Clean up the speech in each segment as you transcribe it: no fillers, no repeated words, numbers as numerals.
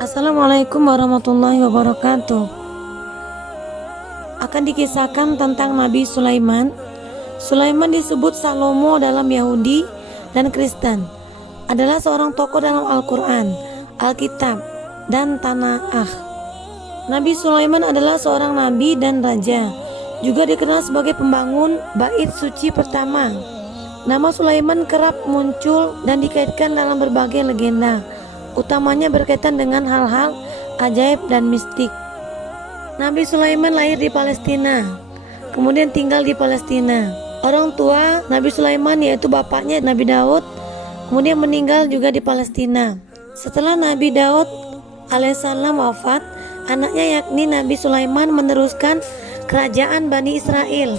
Assalamualaikum warahmatullahi wabarakatuh. Akan dikisahkan tentang Nabi Sulaiman. Sulaiman disebut Salomo dalam Yahudi dan Kristen. Adalah seorang tokoh dalam Al-Quran, Alkitab, dan Tanakh. Nabi Sulaiman adalah seorang nabi dan raja. Juga dikenal sebagai pembangun bait suci pertama. Nama Sulaiman kerap muncul dan dikaitkan dalam berbagai legenda, utamanya berkaitan dengan hal-hal ajaib dan mistik. Nabi Sulaiman lahir di Palestina, kemudian tinggal di Palestina. Orang tua Nabi Sulaiman yaitu bapaknya Nabi Daud, kemudian meninggal juga di Palestina. Setelah Nabi Daud alaihissalam wafat, anaknya yakni Nabi Sulaiman meneruskan kerajaan Bani Israel.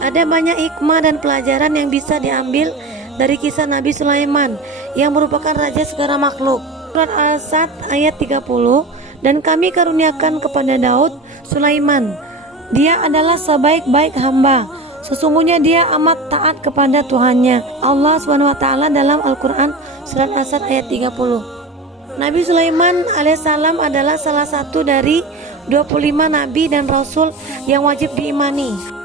Ada banyak hikmah dan pelajaran yang bisa diambil dari kisah Nabi Sulaiman yang merupakan raja segala makhluk. Surat Al-Sad ayat 30, dan kami karuniakan kepada Daud Sulaiman. Dia adalah sebaik-baik hamba. Sesungguhnya dia amat taat kepada Tuhannya Allah SWT dalam Al-Quran surat Al-Sad ayat 30. Nabi Sulaiman alaihissalam adalah salah satu dari 25 nabi dan rasul yang wajib diimani.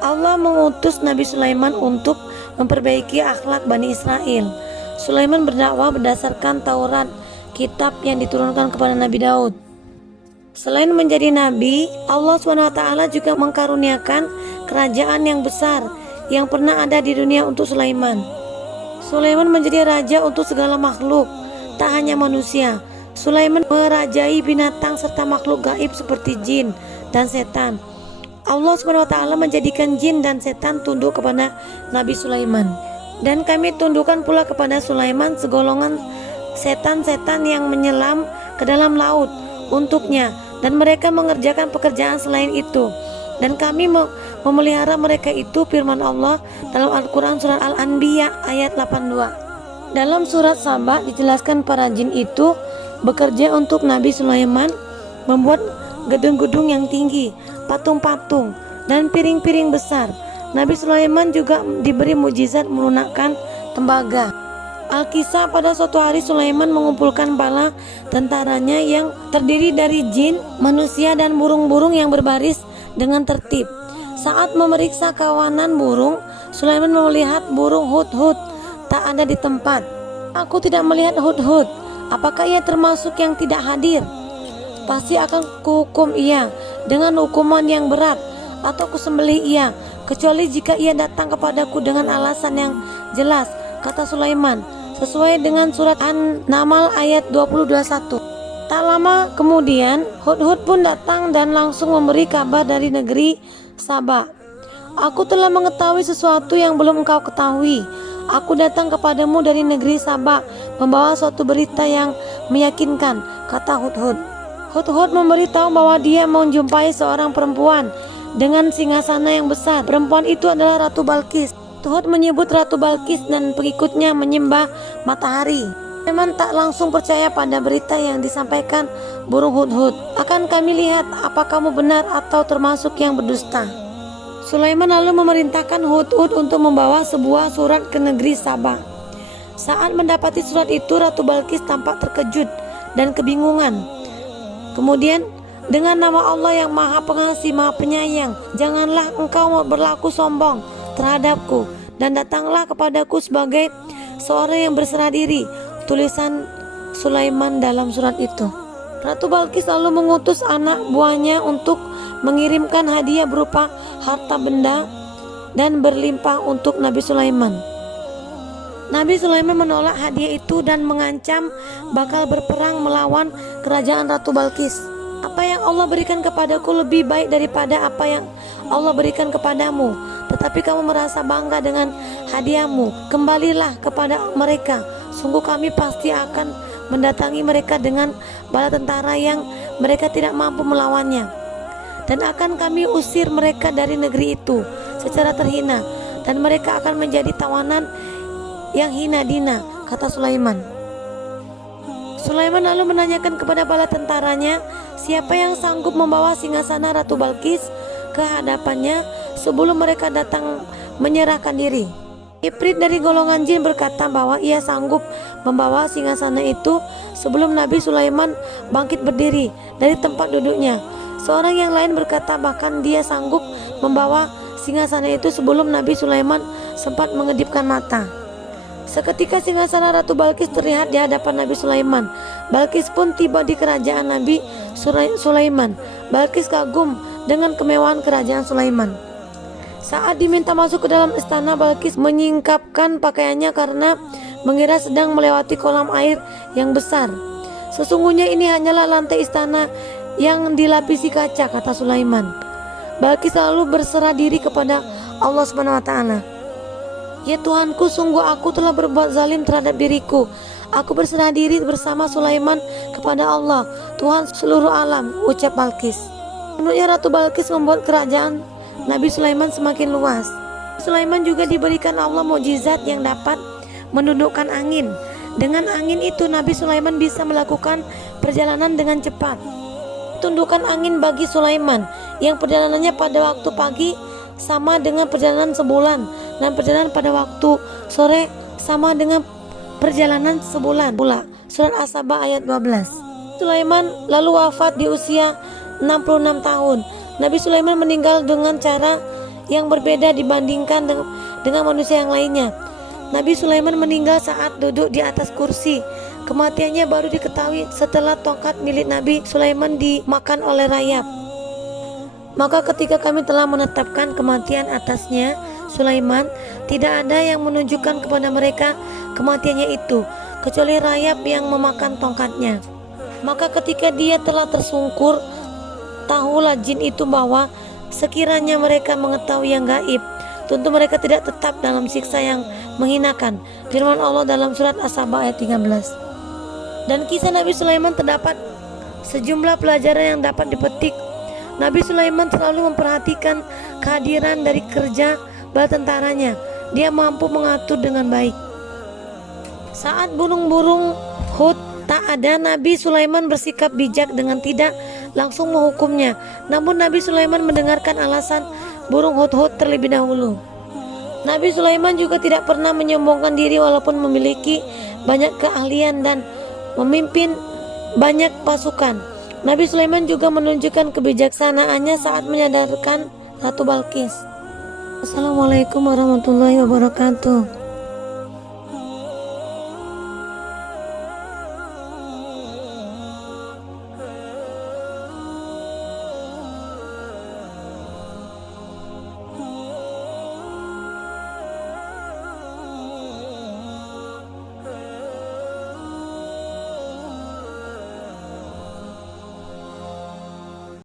Allah mengutus Nabi Sulaiman untuk memperbaiki akhlak Bani Israel. Sulaiman berdakwah berdasarkan Taurat, kitab yang diturunkan kepada Nabi Daud. Selain menjadi nabi, Allah SWT juga mengkaruniakan kerajaan yang besar yang pernah ada di dunia untuk Sulaiman. Sulaiman menjadi raja untuk segala makhluk, tak hanya manusia. Sulaiman merajai binatang serta makhluk gaib seperti jin dan setan. Allah SWT menjadikan jin dan setan tunduk kepada Nabi Sulaiman. Dan kami tundukkan pula kepada Sulaiman segolongan setan-setan yang menyelam ke dalam laut untuknya, dan mereka mengerjakan pekerjaan selain itu. Dan kami memelihara mereka itu, firman Allah dalam Al-Quran surat Al-Anbiya ayat 82. Dalam surat Saba dijelaskan para jin itu bekerja untuk Nabi Sulaiman, membuat gedung-gedung yang tinggi, patung-patung, dan piring-piring besar. Nabi Sulaiman juga diberi mujizat melunakkan tembaga. Alkisah, pada suatu hari Sulaiman mengumpulkan bala tentaranya yang terdiri dari jin, manusia, dan burung-burung yang berbaris dengan tertib. Saat memeriksa kawanan burung, Sulaiman melihat burung hudhud tak ada di tempat. Aku tidak melihat hudhud. Apakah ia termasuk yang tidak hadir? Pasti akan kuhukum ia dengan hukuman yang berat, atau kusembelih ia, kecuali jika ia datang kepadaku dengan alasan yang jelas, kata Sulaiman, sesuai dengan surat An-Naml ayat 20-21. Tak lama kemudian hudhud pun datang dan langsung memberi kabar dari negeri Saba. Aku telah mengetahui sesuatu yang belum engkau ketahui. Aku datang kepadamu dari negeri Saba membawa suatu berita yang meyakinkan, kata hudhud. Hudhud memberitahu bahwa dia menjumpai seorang perempuan dengan singgasana yang besar. Perempuan itu adalah Ratu Balqis. Hudhud menyebut Ratu Balqis dan pengikutnya menyembah matahari. Sulaiman tak langsung percaya pada berita yang disampaikan burung hudhud. Akan kami lihat apa kamu benar atau termasuk yang berdusta. Sulaiman lalu memerintahkan hudhud untuk membawa sebuah surat ke negeri Saba. Saat mendapati surat itu, Ratu Balqis tampak terkejut dan kebingungan. Kemudian, dengan nama Allah yang Maha Pengasih, Maha Penyayang, janganlah engkau berlaku sombong terhadapku, dan datanglah kepadaku sebagai seorang yang berserah diri. Tulisan Sulaiman dalam surat itu. Ratu Balqis lalu mengutus anak buahnya untuk mengirimkan hadiah berupa harta benda dan berlimpah untuk Nabi Sulaiman. Nabi Sulaiman menolak hadiah itu dan mengancam bakal berperang melawan kerajaan Ratu Balqis. Apa yang Allah berikan kepadaku lebih baik daripada apa yang Allah berikan kepadamu, tetapi kamu merasa bangga dengan hadiahmu. Kembalilah kepada mereka. Sungguh kami pasti akan mendatangi mereka dengan bala tentara yang mereka tidak mampu melawannya, dan akan kami usir mereka dari negeri itu secara terhina, dan mereka akan menjadi tawanan yang hina dina, kata Sulaiman. Sulaiman lalu menanyakan kepada bala tentaranya siapa yang sanggup membawa singgasana Ratu Balqis ke hadapannya sebelum mereka datang menyerahkan diri. Ifrit dari golongan jin berkata bahwa ia sanggup membawa singgasana itu sebelum Nabi Sulaiman bangkit berdiri dari tempat duduknya. Seorang yang lain berkata bahkan dia sanggup membawa singgasana itu sebelum Nabi Sulaiman sempat mengedipkan mata. Seketika singgasana Ratu Balkis terlihat di hadapan Nabi Sulaiman. Balkis pun tiba di kerajaan Nabi Sulaiman. Balkis kagum dengan kemewahan kerajaan Sulaiman. Saat diminta masuk ke dalam istana, Balkis menyingkapkan pakaiannya karena mengira sedang melewati kolam air yang besar. Sesungguhnya ini hanyalah lantai istana yang dilapisi kaca, kata Sulaiman. Balkis lalu berserah diri kepada Allah Subhanahu wa taala. Ya Tuhanku, sungguh aku telah berbuat zalim terhadap diriku. Aku berserah diri bersama Sulaiman kepada Allah, Tuhan seluruh alam, ucap Balkis. Menurutnya Ratu Balkis membuat kerajaan Nabi Sulaiman semakin luas. Sulaiman juga diberikan Allah mukjizat yang dapat menundukkan angin. Dengan angin itu Nabi Sulaiman bisa melakukan perjalanan dengan cepat. Tundukan angin bagi Sulaiman yang perjalanannya pada waktu pagi sama dengan perjalanan sebulan, dan perjalanan pada waktu sore sama dengan perjalanan sebulan pula. Surat As-Saba ayat 12. Sulaiman lalu wafat di usia 66 tahun. Nabi Sulaiman meninggal dengan cara yang berbeda dibandingkan dengan manusia yang lainnya. Nabi Sulaiman meninggal saat duduk di atas kursi. Kematiannya baru diketahui setelah tongkat milik Nabi Sulaiman dimakan oleh rayap. Maka ketika kami telah menetapkan kematian atasnya, Sulaiman, tidak ada yang menunjukkan kepada mereka kematiannya itu, kecuali rayap yang memakan tongkatnya. Maka ketika dia telah tersungkur, tahulah jin itu bahwa sekiranya mereka mengetahui yang gaib, tentu mereka tidak tetap dalam siksa yang menghinakan. Firman Allah dalam surat As-Saba ayat 13. Dan kisah Nabi Sulaiman terdapat sejumlah pelajaran yang dapat dipetik. Nabi Sulaiman selalu memperhatikan kehadiran dari kerja bala tentaranya. Dia mampu mengatur dengan baik. Saat burung-burung Hud tak ada, Nabi Sulaiman bersikap bijak dengan tidak langsung menghukumnya. Namun Nabi Sulaiman mendengarkan alasan burung hud-hud terlebih dahulu. Nabi Sulaiman juga tidak pernah menyombongkan diri walaupun memiliki banyak keahlian dan memimpin banyak pasukan. Nabi Sulaiman juga menunjukkan kebijaksanaannya saat menyadarkan Ratu Balkis. Assalamualaikum warahmatullahi wabarakatuh.